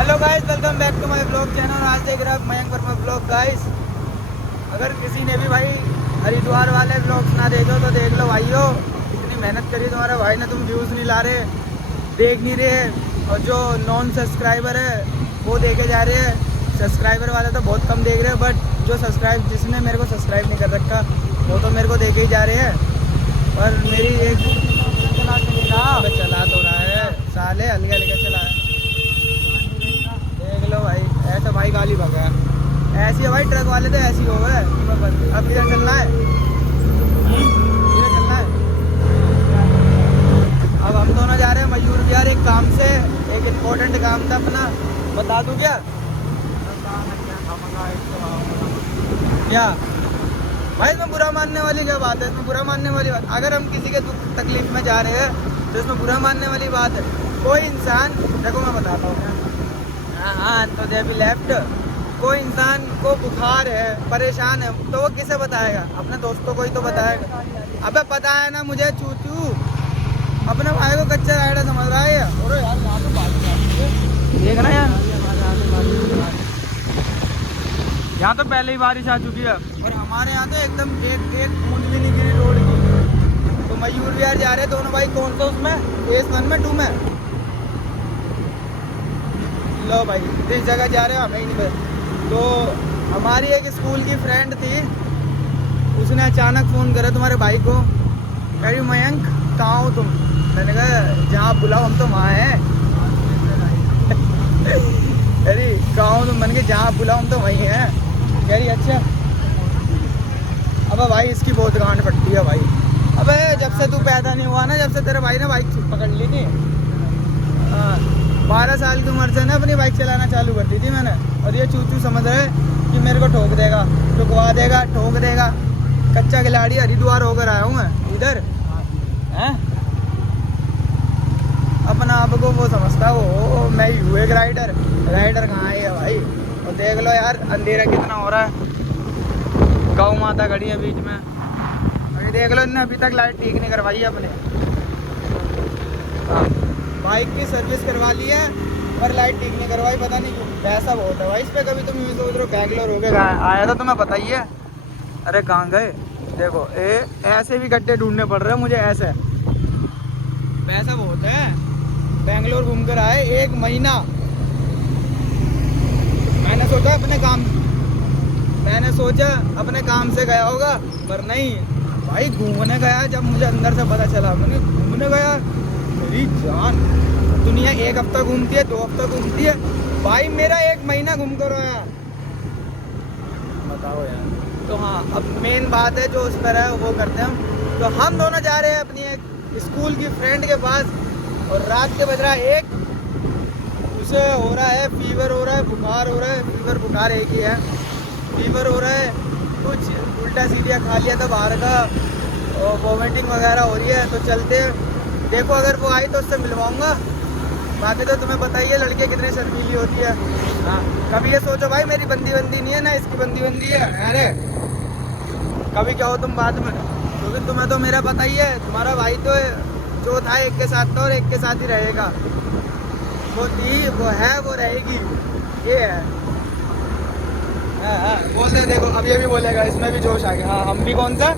Hello guys, welcome back to my blog channel. आज देख रहे हैं मयंक वर्मा ब्लॉग। गाइस, अगर किसी ने भी भाई हरिद्वार वाले ब्लॉग्स ना देखे तो देख लो भाइयों। इतनी मेहनत करी तुम्हारे भाई ने, तुम व्यूज़ नहीं ला रहे, देख नहीं रहे। और जो नॉन सब्सक्राइबर है वो देखे जा रहे हैं। सब्सक्राइबर वाले तो बहुत कम देख रहे हैं, बट जो जिसने मेरे को सब्सक्राइब नहीं कर रखा वो तो मेरे को देखे ही जा रहे हैं। और मेरी एक चला तो रहा है साले, हल्का हल्का चला है। देख लो भाई, ऐसा भाई गाली भगा ऐसी है भाई। ट्रक वाले तो ऐसी हो गए। अब किधर चलना है, किधर चलना है? अब हम दोनों जा रहे हैं मयूर विहार एक काम से। एक इम्पोर्टेंट काम था अपना, बता दूं क्या? क्या भाई, इसमें बुरा मानने वाली क्या बात है? इसमें बुरा मानने वाली बात, अगर हम किसी के दुख तकलीफ में जा रहे हैं तो इसमें बुरा मानने वाली बात है? कोई इंसान, देखो मैं बताता हूँ, हाँ तो दे भी लेफ्ट। कोई इंसान को बुखार है, परेशान है, तो वो किसे बताएगा? अपने दोस्तों को ही तो बताएगा। अबे पता है ना मुझे, चूचू अपने भाई को कच्चा राइडर समझ रहा है। अरे यार यहाँ तो बारिश देख ना यार, यहाँ तो पहले ही बारिश आ चुकी है और हमारे यहाँ तो एकदम एक एक बूंद भी नहीं गिरी रोड की। तो मयूर विहार जा रहे हैं दोनों भाई। कौन सा उसमें, फेस 1 में 2 में? लो भाई, जिस जगह जा रहे हो हमें ही नहीं पता। तो हमारी एक स्कूल की फ्रेंड थी, उसने अचानक फ़ोन करा तुम्हारे भाई को, कह रही मयंक कहाँ हो तुम? मैंने कहा जहाँ बुलाओ हम तो वहाँ हैं। अरे कहाँ हो तुम? मैंने कहा जहाँ बुलाओ हम तो वहीं हैं। कह रही अच्छा। अब भाई इसकी बहुत गांड पड़ती है भाई। अबे जब से तू पैदा नहीं हुआ ना, जब से तेरे भाई ने बाइक पकड़ ली थी, 12 साल की उम्र से ना अपनी बाइक चलाना चालू कर दी थी मैंने। और ये चूचू समझ रहे कि मेरे को ठोक देगा, ठुकवा देगा, ठोक देगा। कच्चा खिलाड़ी, हरिद्वार होकर आया हूँ मैं इधर हैं। अपना आप को वो समझता है वो मैं ही हूँ एक राइडर। राइडर कहाँ है भाई? और देख लो यार अंधेरा कितना हो रहा है। गौ माता खड़ी है बीच में। अभी देख लो, इन्हें अभी तक लाइट ठीक नहीं करवाई है अपने। हाँ, बाइक की सर्विस करवा ली है पर लाइट ठीक नहीं करवाई, पता नहीं क्यों। पैसा बहुत है भाई इस पे। कभी तुम यूँ सोच रहे हो बैंगलोर हो गया, आया था तुम्हें बताइए। अरे कहाँ गए? देखो ऐसे भी गड्ढे ढूंढने पड़ रहे हैं मुझे ऐसे। पैसा बहुत है। बैंगलोर घूम कर आए 1 महीना। मैंने सोचा अपने काम से गया होगा, पर नहीं भाई, घूमने गया। जब मुझे अंदर से पता चला, मैंने घूमने गया। मेरी जान, दुनिया 1 हफ्ता घूमती है, 2 हफ्ता घूमती है, भाई मेरा 1 महीना घूम कर आया। बताओ यार। तो हाँ, अब मेन बात है जो उस पर है वो करते हैं हम। तो हम दोनों जा रहे हैं अपनी एक स्कूल की फ्रेंड के पास, और रात के बज रहा है 1। उसे हो रहा है फीवर, हो रहा है बुखार, हो रहा है फीवर बुखार एक ही है। फीवर हो रहा है, कुछ उल्टा सीधा खा लिया था बाहर का, और वॉमिटिंग वगैरह हो रही है। तो चलते हैं, देखो अगर वो आई तो उससे मिलवाऊंगा। बाकी तो तुम्हें पता ही है लड़कियाँ कितनी शर्मीली होती है। हाँ, कभी ये सोचो भाई मेरी बंदी नहीं है ना इसकी बंदी है। अरे कभी क्या हो तुम बाद में, क्योंकि तुम्हें तो मेरा पता ही है। तुम्हारा भाई तो जो था एक के साथ था और एक के साथ ही रहेगा। वो थी, वो है, वो रहेगी, ये है। हाँ बोलते देखो, अब ये भी बोलेगा, इसमें भी जोश आ गया। हाँ, हम भी कौन सा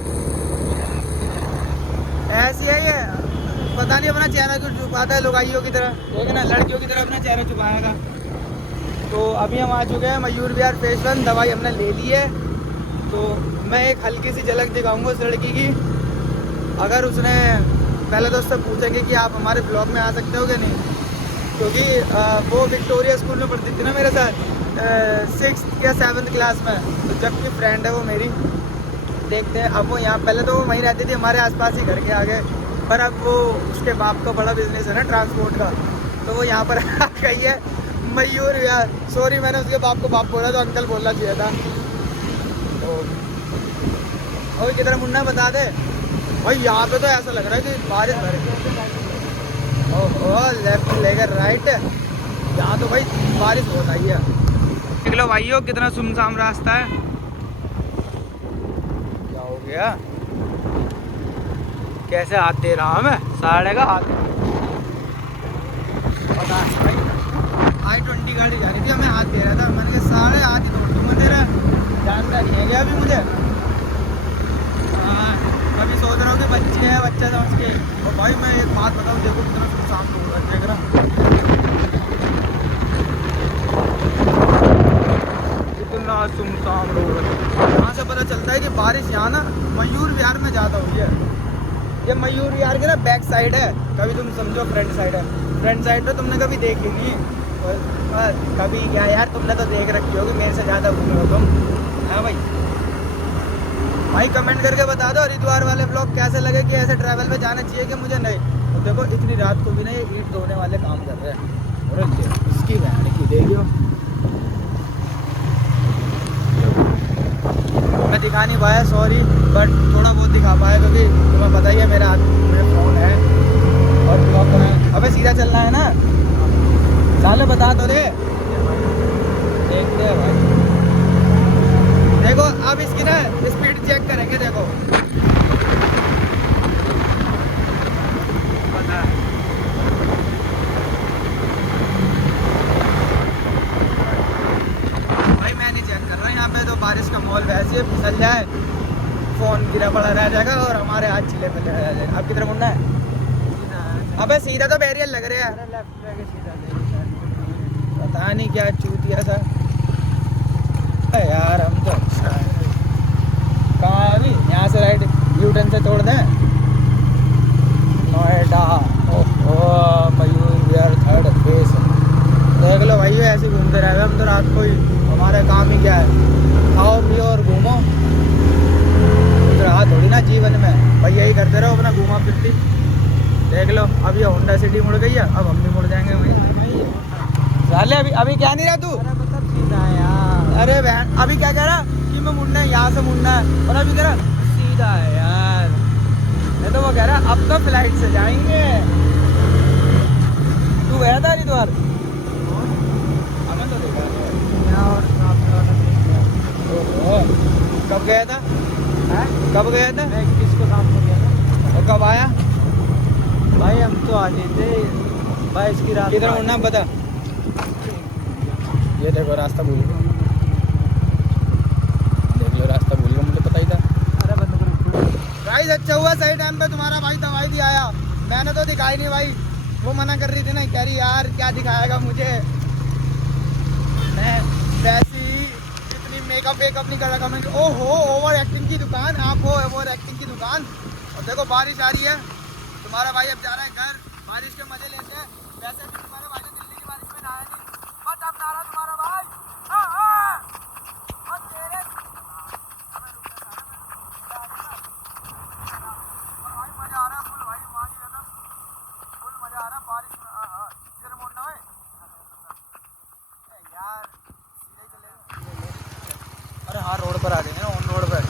ऐसी है ये। पता नहीं अपना चेहरा क्यों छुपाता है लुगाइयों की तरह, लेकिन ना लड़कियों की तरह अपना चेहरा छुपाएगा। तो अभी हम आ चुके हैं मयूर विहार फेस 1। दवाई हमने ले ली है। तो मैं एक हल्की सी झलक दिखाऊंगा उस लड़की की। अगर उसने, पहले तो उससे पूछेंगे कि आप हमारे ब्लॉग में आ सकते हो कि नहीं, क्योंकि वो विक्टोरिया स्कूल में पढ़ती थी ना मेरे साथ, 6th या 7th क्लास में। तो जबकि फ्रेंड है वो मेरी। देखते हैं, अब वो यहाँ, पहले तो वो वहीं रहती थी हमारे आसपास ही, घर के आगे। पर अब वो, उसके बाप का बड़ा बिजनेस है ना ट्रांसपोर्ट का, तो वो यहाँ पर आ गई है मयूर विहार। सॉरी, मैंने उसके बाप को बाप बोला तो अंकल बोलना चाहिए था। तो और किधर मुन्ना बता दे भाई। यहाँ पे तो ऐसा लग रहा है कि बारिश ओह, लेफ्ट लेकर राइट। यहाँ तो भाई बारिश बहुत आई है। देख लो भाइयों कितना सुनसान रास्ता है। क्या हो गया? कैसे हाथ दे रहा हूँ मैं? साढ़े का हाथ पता है भाई। I-20 गाड़ी जा रही थी, हमें हाथ दे रहा था, मैंने कहा साढ़े हाथ ही तोड़ दूँगा तेरा, जानता नहीं है क्या अभी मुझे। हाँ, अभी सोच रहा हूँ कि बच्चे है, बच्चा समझ के। और भाई मैं एक बात बताऊँ, देखो कितना सुनसान रोड है, देख रहा कितना सुनसान रोड है। यहाँ से पता चलता है कि बारिश यहाँ ना मयूर विहार में ज़्यादा हुई है। ये मयूर विहार के ना बैक साइड है, कभी तुम समझो फ्रंट साइड है। फ्रंट साइड तो तुमने कभी देखी नहीं, और कभी क्या यार, तुमने तो देख रखी होगी, मेरे से ज़्यादा घूमे हो तुम। हाँ भाई कमेंट करके बता दो हरिद्वार वाले ब्लॉग कैसे लगे, कि ऐसे ट्रैवल पे जाना चाहिए कि मुझे नहीं। तो देखो इतनी रात को भी ना ये ईंट धोने वाले काम कर रहे हैं, और इसकी बहन की देखियो। मैं दिखा नहीं पाया, सॉरी, बट थोड़ा बहुत दिखा पाया, क्योंकि तुम्हें पता ही है मेरा हाथ में फ़ोन है और ब्लॉग बनाए। अबे सीधा चलना है ना, साले बता तो दे, देखते हैं भाई। देखो अब इसकी ना स्पीड चेक करेंगे, देखो पता है। भाई मैं नहीं चेक कर रहा, यहाँ पे तो बारिश का माहौल वैसे ही, फिसल जाए फ़ोन गिरा पड़ा रह जाएगा और हमारे हाथ चिल्ले पे रह जाएगा। अब किधर मुड़ना है? अबे सीधा तो बैरियर लग रहा है, लेफ्ट लेके सीधा पता नहीं क्या चूतिया सा यार। हम तो अच्छा है, कहाँ है अभी? यहाँ से राइट यू टर्न से तोड़ दें नोएडा। ओह मयूर विहार थर्ड फेस, देख लो भाई ऐसे घूमते रहे हम तो रात को ही, हमारा काम ही क्या है, खाओ पियो और घूमो, रहा थोड़ी ना जीवन में भाई, यही करते रहो अपना घूमा फिरती। देख लो अब ये होंडा सिटी मुड़ गई है, अब हम भी मुड़ जाएंगे वहीं। साले अभी क्या नहीं रहा तू? अरे बहन अभी क्या कह रहा कि मैं मुड़ना है, यहाँ से मुड़ना है, और अभी कह रहा सीधा है यार। मैं तो वो कह रहा अब तो फ्लाइट से जाएंगे। तू गया था हरिद्वार? हमें तो देखा कब गया था? कब गया था? मैं किसको काम को गया था। और कब आया? भाई हम तो आ गए थे भाई, इसकी रात किधर मुड़ना बता। ये देखो रास्ता भूल गया, देख लो रास्ता भूल गया, मुझे पता ही था। अरे बंद गाइस, अच्छा हुआ सही टाइम पे तुम्हारा भाई दवाई भी आया, मैंने तो दिखाई नहीं भाई। वो मना कर रही थी ना, कह रही यार क्या दिखाएगा मुझे, मैं वैसे ही इतनी मेकअप नहीं कर रखा मैं। ओहो ओवर एक्टिंग की दुकान, आप हो ओवर एक्टिंग की दुकान। और देखो बारिश आ रही है, तुम्हारा भाई अब जा रहा है घर, बारिश के मजे लेते हैं। वैसे भी तुम्हारे भाई ने दिल्ली की बारिश में नहाया नहीं, बट अब नहा रहा तुम्हारा भाई। और तेरे भाई मजा आ रहा है फुल, भाई मान ही रहता, फुल मजा आ रहा है बारिश में। इधर मुड़ना है यार, सीधे चले। अरे हाँ रोड पर आ गए ना, ऑन रोड पर।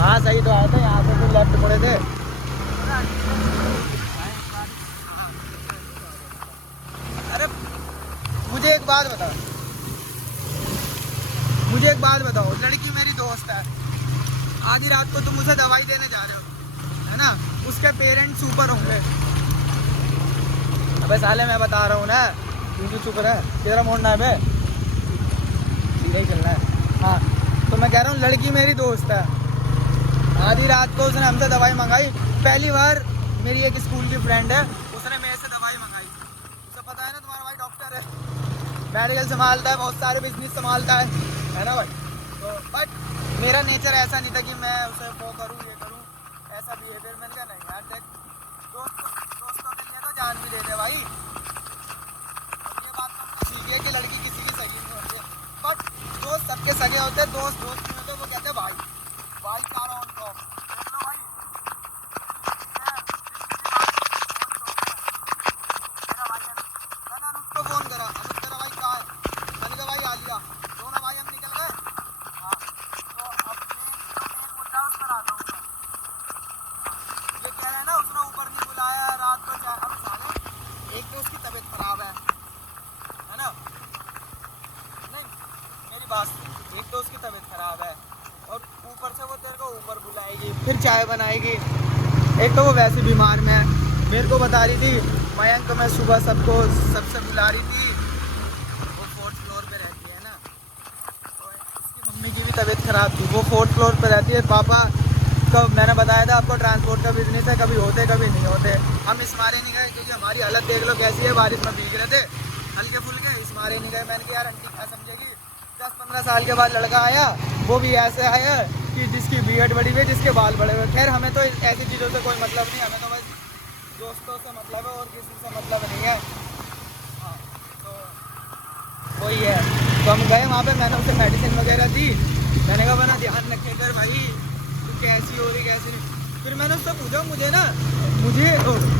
हाँ सही तो आया था, यहाँ से फिर लेफ्ट मुड़े थे। अरे मुझे एक बात बताओ, लड़की मेरी दोस्त है, आधी रात को तुम उसे दवाई देने जा रहे हो, है ना? उसके पेरेंट्स ऊपर होंगे। अबे साले मैं बता रहा हूँ ना, तू चुप रहा है। किधर मोड़ना है बे? सीधे ही चलना है। हाँ तो मैं कह रहा हूँ लड़की मेरी दोस्त है, आधी रात को उसने हमसे दवाई मंगाई। पहली बार मेरी एक स्कूल की फ्रेंड है, उसने मेरे से दवाई मंगाई। उसे पता है ना तुम्हारा भाई डॉक्टर है, मेडिकल संभालता है, बहुत सारे बिजनेस संभालता है ना भाई। तो बट मेरा नेचर ऐसा नहीं था कि मैं उसे वो करूँ ये करूँ, ऐसा बिहेवियर मिल जाए नहीं यार। देख दोस्तों के लिए तो जान भी दे दे भाई। और ये बात तो हमने सीखी है कि लड़की किसी की सगी नहीं होती, बट दोस्त सबके सगे होते हैं, दोस्त नहीं होते, वो कहते हैं भाई चारों उनको। देख लो भाई मेरा भाई मैंने अनुज को फ़ोन करा, अनुज तेरा भाई कहाँ है? मैंने कहा भाई आ लिया, दोनों भाई हम निकल गए। हाँ तो अब मेन मुद्दा उस पर आता हूँ मैं। ये कह रहे हैं ना उसने ऊपर नहीं बुलाया रात को, अब साले एक तो उसकी तबीयत खराब है ना? नहीं मेरी बात, एक तो उसकी तबीयत खराब है और ऊपर से वो तेरे को ऊपर बुलाएगी, फिर चाय बनाएगी। एक तो वो वैसे बीमार में है, मेरे को बता रही थी मयंक मैं सुबह सबसे बुला रही थी, वो 4th फ्लोर पे रहती है ना, तो उसकी मम्मी की भी तबीयत ख़राब थी, वो 4th फ्लोर पे रहती है। पापा कब मैंने बताया था आपको ट्रांसपोर्ट का बिजनेस है, कभी होते कभी नहीं होते। हम इस मारे नहीं गए क्योंकि हमारी हालत देख लो कैसी है, बारिश में भीग रहे थे हल्के फुल्के, इस मारे नहीं गए। मैंने कहा यार आंटी क्या समझेगी, 10-15 साल के बाद लड़का आया, वो भी ऐसे आया कि जिसकी बीएड बड़ी हुई, जिसके बाल बड़े हुए। खैर हमें तो ऐसी चीज़ों से कोई मतलब नहीं, हमें तो बस दोस्तों से मतलब है और किसी से मतलब नहीं है। हाँ, तो वही है। तो हम गए वहाँ पे, मैंने उसे मेडिसिन वगैरह दी, मैंने कहा बना ध्यान रखे कर भाई, तू कैसी हो रही कैसी नहीं। फिर मैंने उससे पूछा मुझे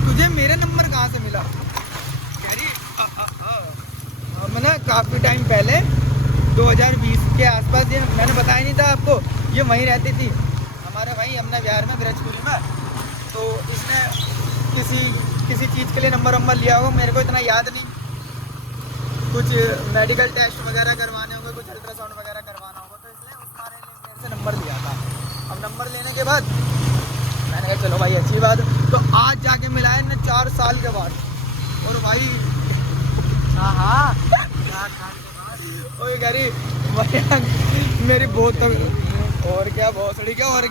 तुझे मेरा नंबर कहाँ से मिला। कह रही मैंने काफ़ी टाइम पहले 2020 के आसपास, ये मैंने बताया नहीं था आपको, ये वहीं रहती थी हमारे भाई यमुना विहार में ब्रजपुरी में। तो इसने किसी चीज़ के लिए नंबर लिया होगा, मेरे को इतना याद नहीं, कुछ मेडिकल टेस्ट वगैरह करवाने होंगे, कुछ अल्ट्रासाउंड वगैरह करवाना होगा, तो इसलिए उस बारे में मेरे से नंबर लिया था। अब नंबर लेने के बाद मैंने कहा चलो भाई अच्छी बात, तो आज जाके मिला है ना 4 साल के बाद। और भाई हाँ 4 साल के बाद वो कह रही मेरी बहुत और क्या भोसड़ी क्या और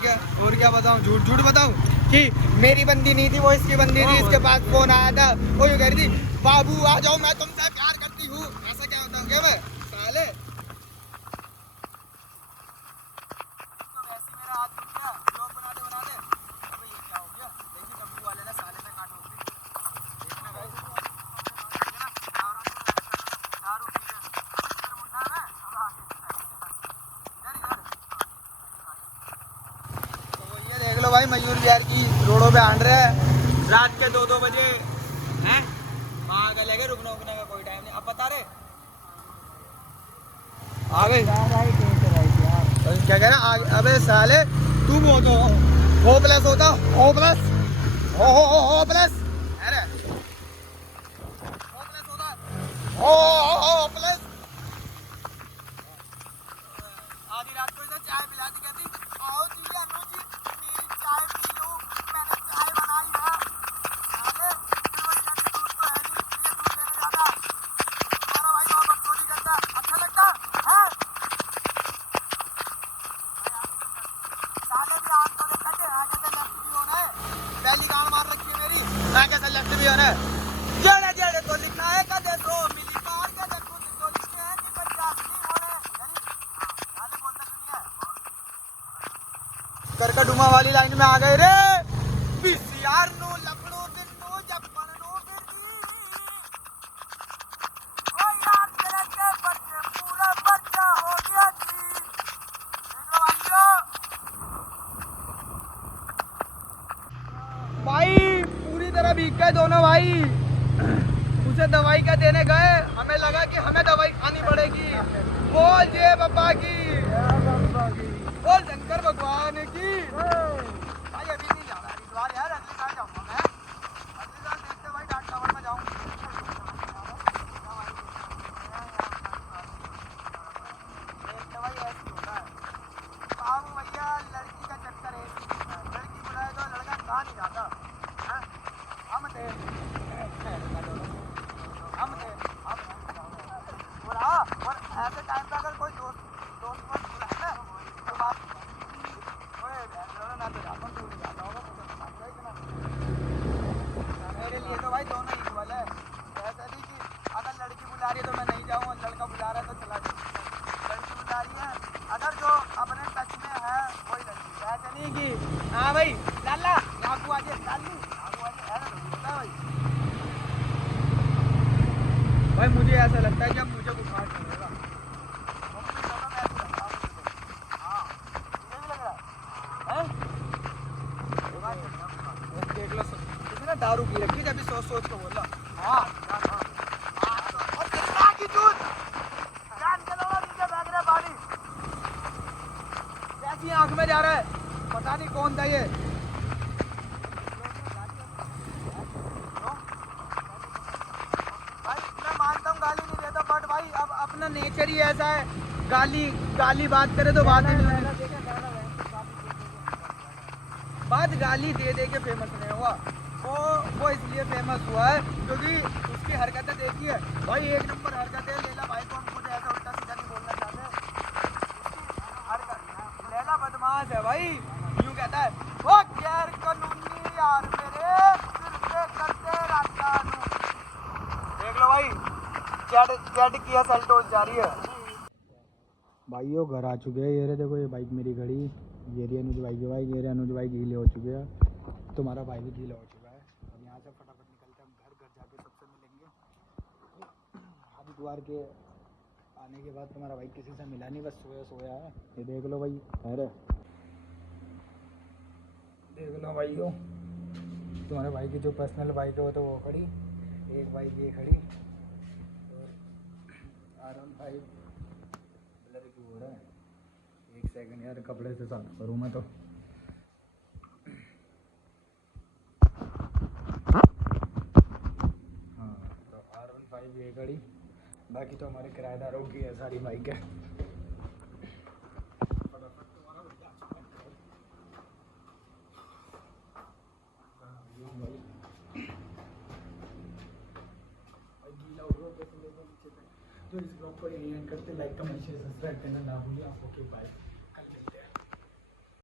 क्या बताऊँ, झूठ बताऊँ कि मेरी बंदी नहीं थी, वो इसकी बंदी थी। इसके पास फोन आया था, वो ये कह रही थी बाबू आ जाओ मैं तुमसे प्यार करती हूँ। ऐसा क्या होता हूँ क्या मैं साले, तो वैसे मेरा हाथ टूट गया ब्लॉग बनाते अबे ये क्या हो गया, देखिए कब्बू वाले ना साले में काट होती देखना गाइस, दारू पी के मुंडा है अब आके देख लो भाई मयूर विहार की रोडों पे आंड रहे हैं रात के 2-2 बजे हैं, वहाँ का लगे रुकने का कोई टाइम नहीं। अब बता रहे आ गए तो क्या कह रहा अबे साले तू होपलेस होता होपलेस होपलेस अरे होपलेस होता होपलेस। आधी रात को इधर चाय पिलाती कहती आओ जी अनु जी मेरी चाय पी लो, मैंने चाय बना ली है। अरे फिर वही कहती दूध तो है नहीं, ये दूध लेने जाता तुम्हारा भाई वहाँ बकचोदी करता अच्छा लगता है। साले भी आम तो देखा थे आगे से लेफ्ट भी होना है, पहली गांड मार रखी है मेरी, आगे से लेफ्ट भी होना है। जेड़े जेड़े तो लिखना है कदे सो मिली कार के देखो तो लिखे हैं कि 50 नहीं हो रहे। करकटुमा वाली लाइन में आ गए रे, बीसीआर नो लपड़ो दिन नो जपन नो फिरदी ओ यार तेरे के बच्चे पूरा बच्चा हो गया जी। देख लो भाई पूरी तरह भीग गए दोनों भाई। उसे दवाई क्या देने गए, हमें लगा कि हमें दवाई खानी पड़ेगी। बोल जय बाबा की, बोल शंकर भगवान की। भाई अभी नहीं जा रहा हरिद्वार यार, अगली साल जाऊंगा मैं, अगली साल देखते भाई डाक टावर में जाऊंगा। देखते भाई ऐसे होता है बाबू भैया, लड़की का चक्कर है, लड़की बुलाए तो लड़का कहाँ नहीं जाता है? हम थे और ऐसे टाइम पे अगर कोई दोस्त बुलाए ना तो बात ना तो जाता हूँ नहीं जाता होगा मेरे लिए तो भाई दोनों इक्वल है। ऐसा नहीं कि अगर लड़की बुला रही है तो मैं नहीं जाऊँ और लड़का बुला रहा है तो चला जाऊँ। लड़की बुला रही है अगर जो अपने टच में है वही लड़की, ऐसा नहीं कि हाँ भाई लाला लागू आ जाए लालू लागू आ जाए, ऐसा नहीं होता भाई। मुझे ऐसा लगता है जब मुझे बुखार चलेगा देख लो ना दारू पी रखी जब सोच के बोला हाँ और कितना की दूध जान के लोग नीचे भाग रहे पानी कैसी आंख में जा रहा है पता नहीं कौन था ये। भाई मैं मानता हूँ गाली नहीं देता बट भाई अब अपना नेचर ही ऐसा है, गाली बात करे तो बात ही नहीं होती। बात गाली दे के फेमस नहीं हुआ, वो इसलिए फेमस हुआ है क्योंकि उसकी हरकतें देखी है भाई, एक नंबर हरकतें। लैला भाई को हम मुझे ऐसा उल्टा सीधा नहीं बोलना चाहते, हरकत लैला बदमाश है भाई, यूँ कहता है वो गैर कानूनी यार मेरे सिर पे करते रहता हूं। देख लो भाई, चैट किया सेल्टोस जा रही है भाइयों। घर आ चुके हैं, ये रहे देखो, ये बाइक मेरी खड़ी, ये रही अनुज भाई की बाइक, ये रहे अनुज भाई गीले हो चुके हैं, तुम्हारा भाई भी गीला हो चुका है। अब यहाँ से फटाफट निकलते हैं हम घर जाके सबसे मिलेंगे। हरिद्वार के आने के बाद तुम्हारा भाई किसी से मिला नहीं, बस सोया है। ये देख लो भाई, अरे देख लो भाइयों, तुम्हारे भाई की जो पर्सनल बाइक है वो तो वो खड़ी, एक बाइक ये खड़ी, और R15 ब्लर क्यों हो रहा है, एक सेकंड यार, कपड़े से साफ करूँ मैं तो। हाँ तो R15 ये खड़ी, बाकी तो हमारे किराएदारों की है सारी बाइक है। तो इस ब्लॉग को एंड करते, लाइक कमेंट शेयर सब्सक्राइब करना ना भूलिए। Okay bye.